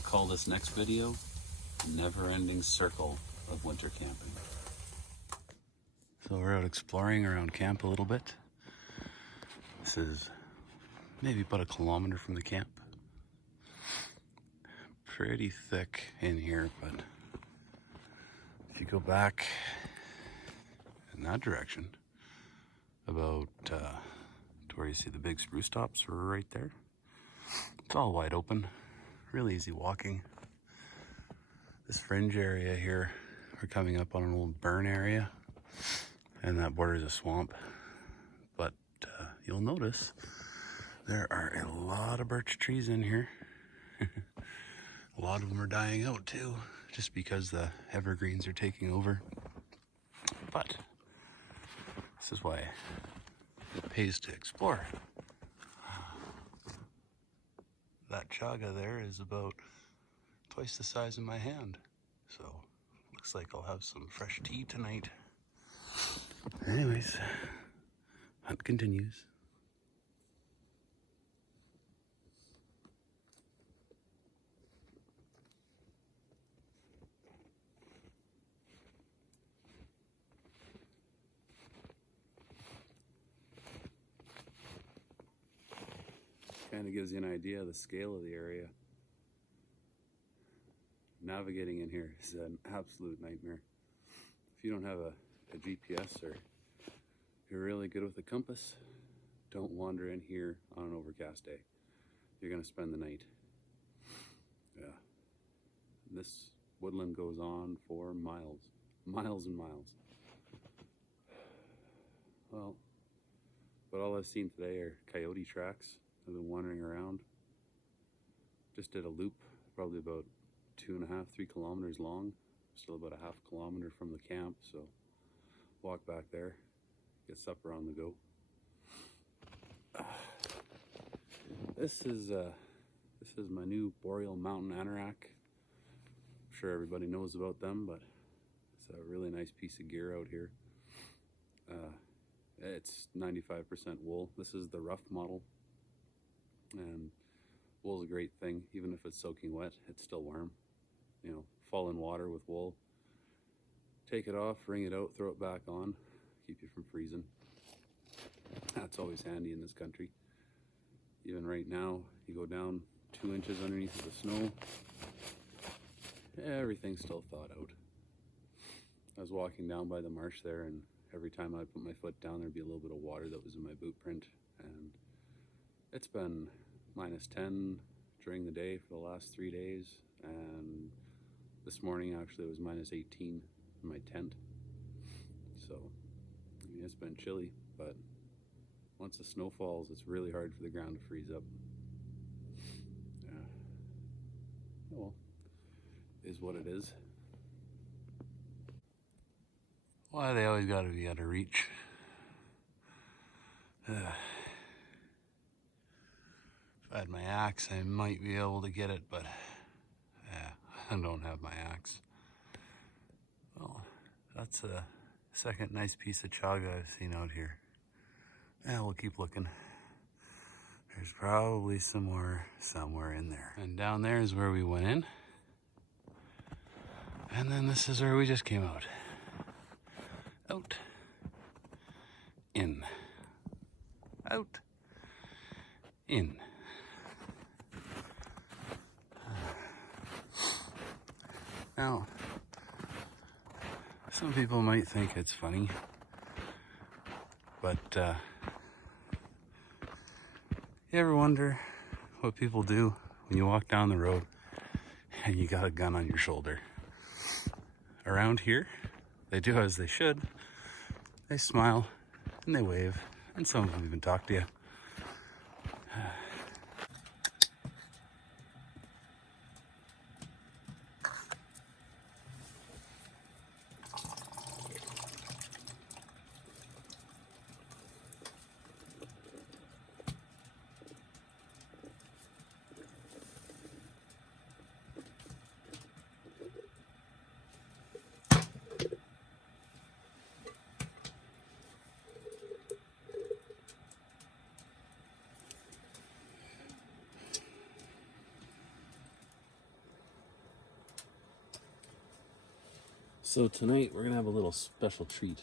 to call this next video Never-Ending Circle of Winter Camping. So we're out exploring around camp a little bit. This is maybe about 1 kilometer from the camp. Pretty thick in here, but if you go back in that direction, about to where you see the big spruce tops, we're right there. It's all wide open, really easy walking. This fringe area here, we're coming up on an old burn area, and that borders a swamp. But you'll notice there are a lot of birch trees in here. A lot of them are dying out too, just because the evergreens are taking over. But this is why it pays to explore. That chaga there is about twice the size of my hand. So looks like I'll have some fresh tea tonight. Anyways, hunt continues. Kind of gives you an idea of the scale of the area. Navigating in here is an absolute nightmare. If you don't have a GPS or you're really good with a compass, don't wander in here on an overcast day. You're gonna spend the night. Yeah. This woodland goes on for miles and miles. Well, but all I've seen today are coyote tracks. I've been wandering around. Just did a loop, probably about 2.5, 3 kilometers long. Still about a 0.5 kilometer from the camp, so walk back there, get supper on the go. This is my new Boreal Mountain Anorak. I'm sure everybody knows about them, but it's a really nice piece of gear out here. It's 95% wool. This is the rough model. And wool's a great thing. Even if it's soaking wet, it's still warm. You know, fall in water with wool, take it off, wring it out, throw it back on, keep you from freezing. That's always handy in this country. Even right now, you go down 2 inches underneath the snow, everything's still thawed out. I was walking down by the marsh there, and every time I put my foot down, there'd be a little bit of water that was in my boot print. And it's been -10 during the day for the last 3 days, and this morning actually it was -18 in my tent. So I mean, it's been chilly, but once the snow falls, it's really hard for the ground to freeze up. Yeah. Well, is what it is. Why they always got to be out of reach. If I had my axe, I might be able to get it, but yeah, I don't have my axe. Well, that's a second nice piece of chaga I've seen out here. Yeah, we'll keep looking. There's probably some more somewhere in there. And down there is where we went in. And then this is where we just came out. Out. In. Out. In. Now, some people might think it's funny, but you ever wonder what people do when you walk down the road and you got a gun on your shoulder? Around here, they do as they should. They smile and they wave, and some of them even talk to you. So tonight we're gonna have a little special treat.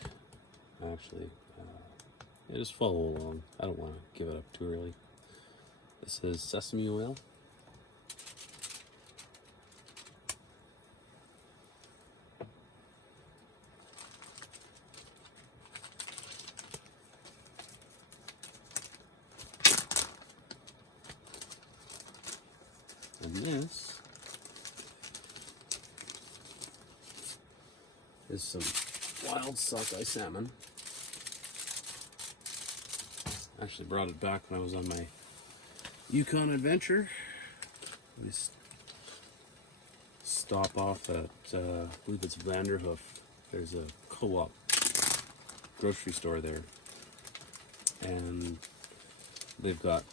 Actually, yeah, just follow along. I don't want to give it up too early. This is sesame oil. And this is some wild sockeye salmon. Actually brought it back when I was on my Yukon adventure. We stop off at, I believe it's Vanderhoof. There's a co-op grocery store there. And they've got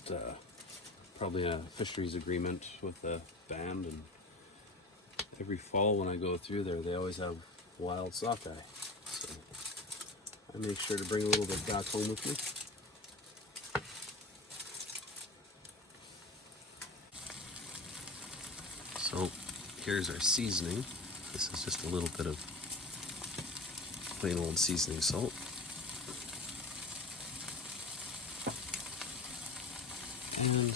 probably a fisheries agreement with the band. And every fall when I go through there, they always have wild sockeye. So I make sure to bring a little bit back home with me. So here's our seasoning. This is just a little bit of plain old seasoning salt. And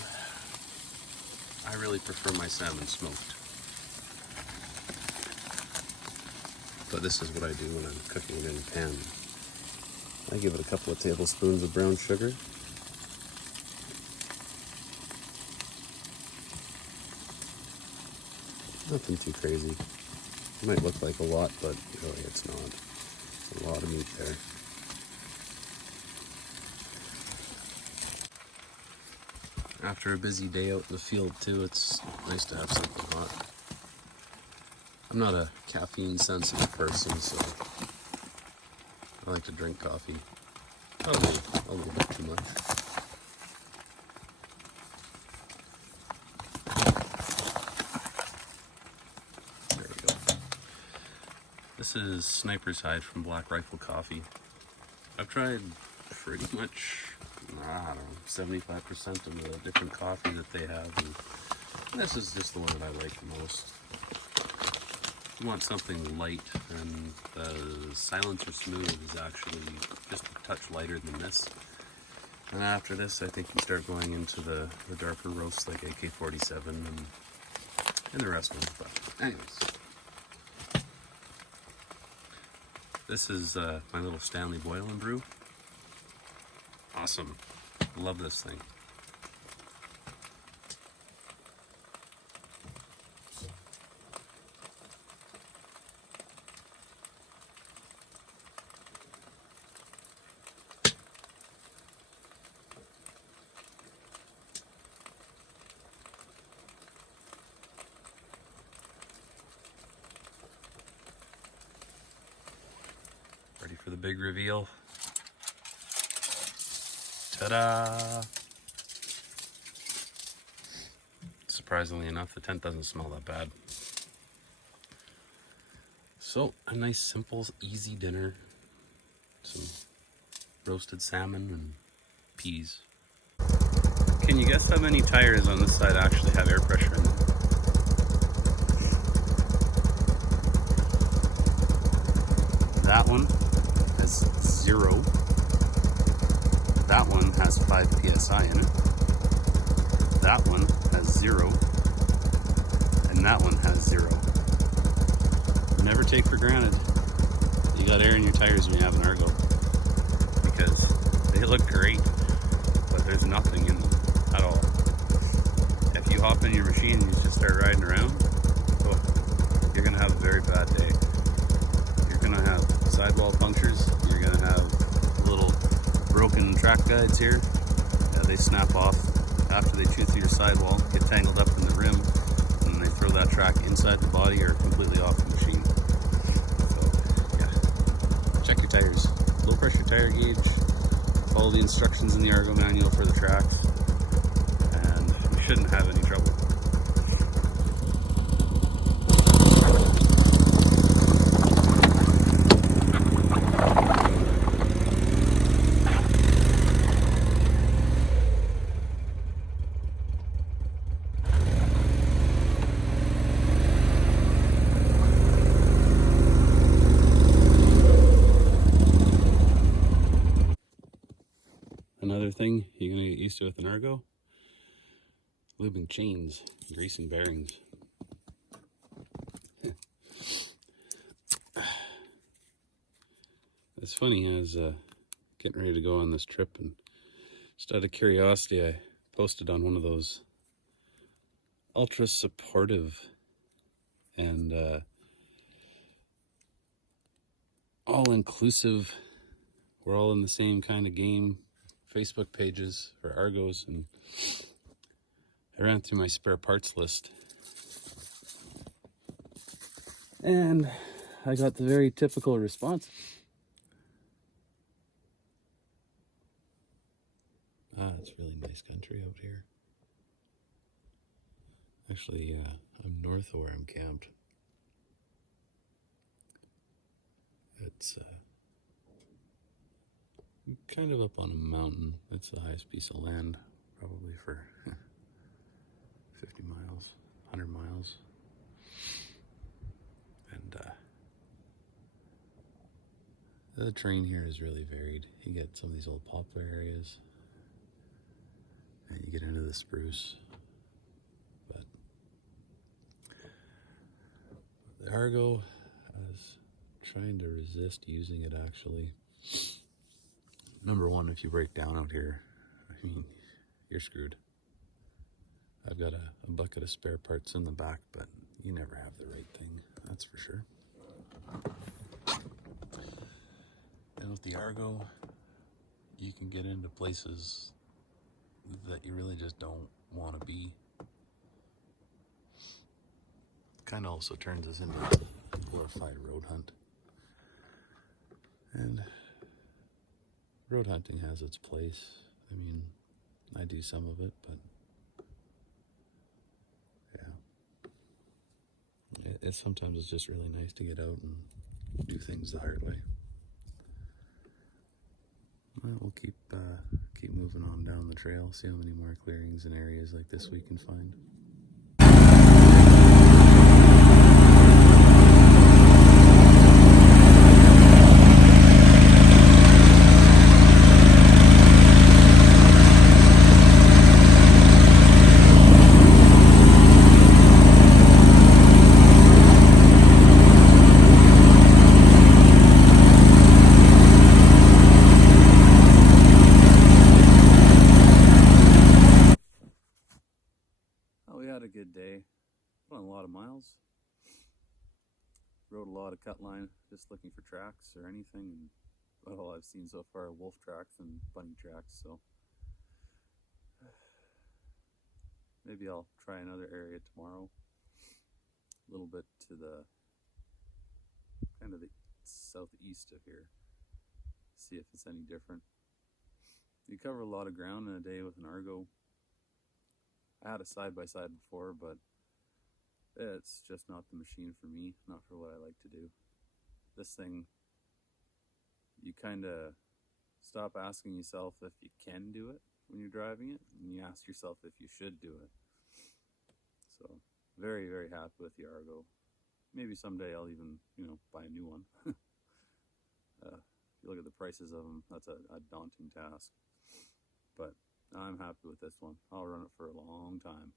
I really prefer my salmon smoked. But this is what I do when I'm cooking it in a pan. I give it a couple of tablespoons of brown sugar. Nothing too crazy. It might look like a lot, but really it's not. It's a lot of meat there. After a busy day out in the field too, it's nice to have something hot. I'm not a caffeine sensitive person, so I like to drink coffee. Probably a little bit too much. There we go. This is Sniper's Hide from Black Rifle Coffee. I've tried pretty much, I don't know, 75% of the different coffee that they have, and this is just the one that I like the most. You want something light, and the Silencer Smooth is actually just a touch lighter than this. And after this, I think you start going into the darker roasts like AK-47 and the rest of them. But anyways, this is my little Stanley Boil and Brew. Awesome. Love this thing. Ready for the big reveal. Ta-da! Surprisingly enough, the tent doesn't smell that bad. So, a nice, simple, easy dinner. Some roasted salmon and peas. Can you guess how many tires on this side actually have air pressure in them? That one has 0. That one has 5 psi in it. That one has 0. And that one has 0. Never take for granted you got air in your tires when you have an Argo, because they look great, but there's nothing in them at all. If you hop in your machine and you just start riding around, oh, you're gonna have a very bad day. You're gonna have sidewall punctures. You're gonna have little broken track guides here. They snap off after they chew through your sidewall, get tangled up in the rim, and then they throw that track inside the body or completely off the machine. So yeah, check your tires. Low pressure tire gauge. Follow the instructions in the Argo manual for the tracks, and you shouldn't have any trouble. used to with an Argo? Lubing chains, greasing bearings. It's funny, I was getting ready to go on this trip, and just out of curiosity, I posted on one of those ultra supportive and all-inclusive, we're all in the same kind of game Facebook pages for Argos, and I ran through my spare parts list, and I got the very typical response. It's really nice country out here. Actually, I'm north of where I'm camped. It's kind of up on a mountain. It's the highest piece of land, probably for 50 miles, 100 miles. And the terrain here is really varied. You get some of these old poplar areas, and you get into the spruce. But the Argo, I was trying to resist using it actually. Number one, if you break down out here, I mean, you're screwed. I've got a bucket of spare parts in the back, but you never have the right thing, that's for sure. And with the Argo, you can get into places that you really just don't want to be. Kind of also turns us into a glorified road hunt. And road hunting has its place. I mean, I do some of it, but yeah. Sometimes it's just really nice to get out and do things the hard way. Well, we'll keep moving on down the trail, see how many more clearings and areas like this we can find. Good day. Went a lot of miles. Rode a lot of cut line, just looking for tracks or anything. And all I've seen so far are wolf tracks and bunny tracks. So maybe I'll try another area tomorrow. A little bit to the kind of the southeast of here. See if it's any different. You cover a lot of ground in a day with an Argo. I had a side-by-side before, but it's just not the machine for me, not for what I like to do. This thing, you kind of stop asking yourself if you can do it when you're driving it, and you ask yourself if you should do it. So, very, very happy with the Argo. Maybe someday I'll even, buy a new one. If you look at the prices of them, that's a daunting task. But I'm happy with this one. I'll run it for a long time.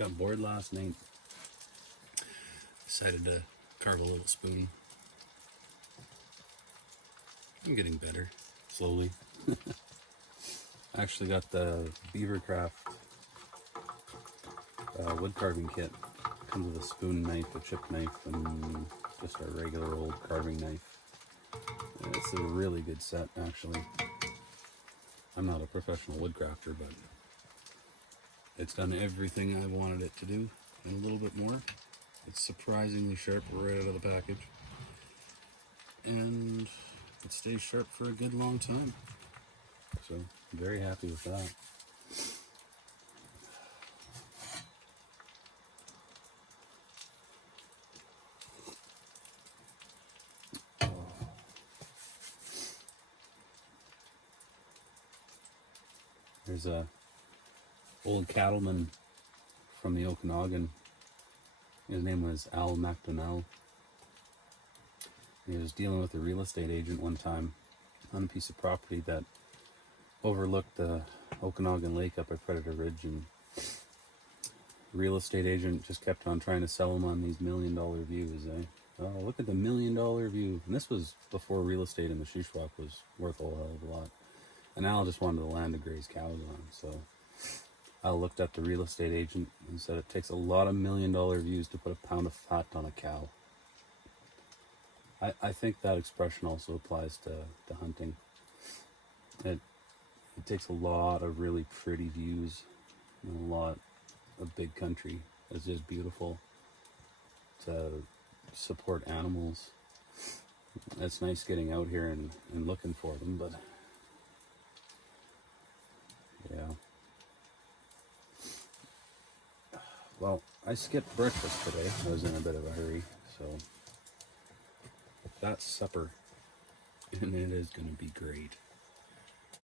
Got bored last night. Decided to carve a little spoon. I'm getting better, slowly. I actually got the Beavercraft wood carving kit. Comes with a spoon knife, a chip knife, and just a regular old carving knife. And it's a really good set, actually. I'm not a professional woodcrafter, but it's done everything I wanted it to do and a little bit more. It's surprisingly sharp right out of the package. And it stays sharp for a good long time. So I'm very happy with that. There's a old cattleman from the Okanagan. His name was Al MacDonnell. He was dealing with a real estate agent one time on a piece of property that overlooked the Okanagan Lake up at Predator Ridge, and the real estate agent just kept on trying to sell him on these $1 million views. Oh, look at the $1 million view. And this was before real estate in the Shuswap was worth a hell of a lot. And Al just wanted the land to graze cows on. So Al looked at the real estate agent and said it takes a lot of $1 million views to put a pound of fat on a cow. I think that expression also applies to hunting. It takes a lot of really pretty views and a lot of big country that's just beautiful to support animals. It's nice getting out here and looking for them, but yeah. Well, I skipped breakfast today. I was in a bit of a hurry, so that's supper, and it is going to be great.